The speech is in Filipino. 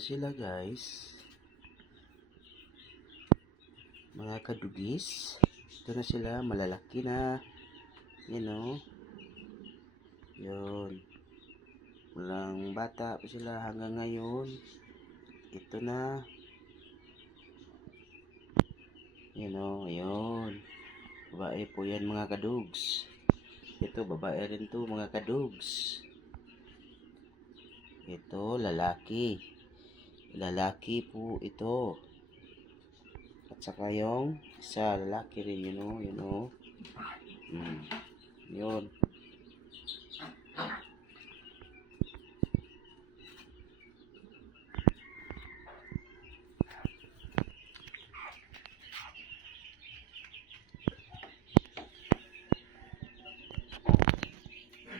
sila guys, mga kadugis. Ito na sila, malalaki na. Yan o. Yun. Walang bata pa sila hanggang ngayon. Ito na. Yan o, ayun. Babae po yan mga kadugs. Ito, babae rin to mga kadugs. Ito, lalaki. Lalaki po ito. At saka yung isa, lalaki rin, yun o. Yun.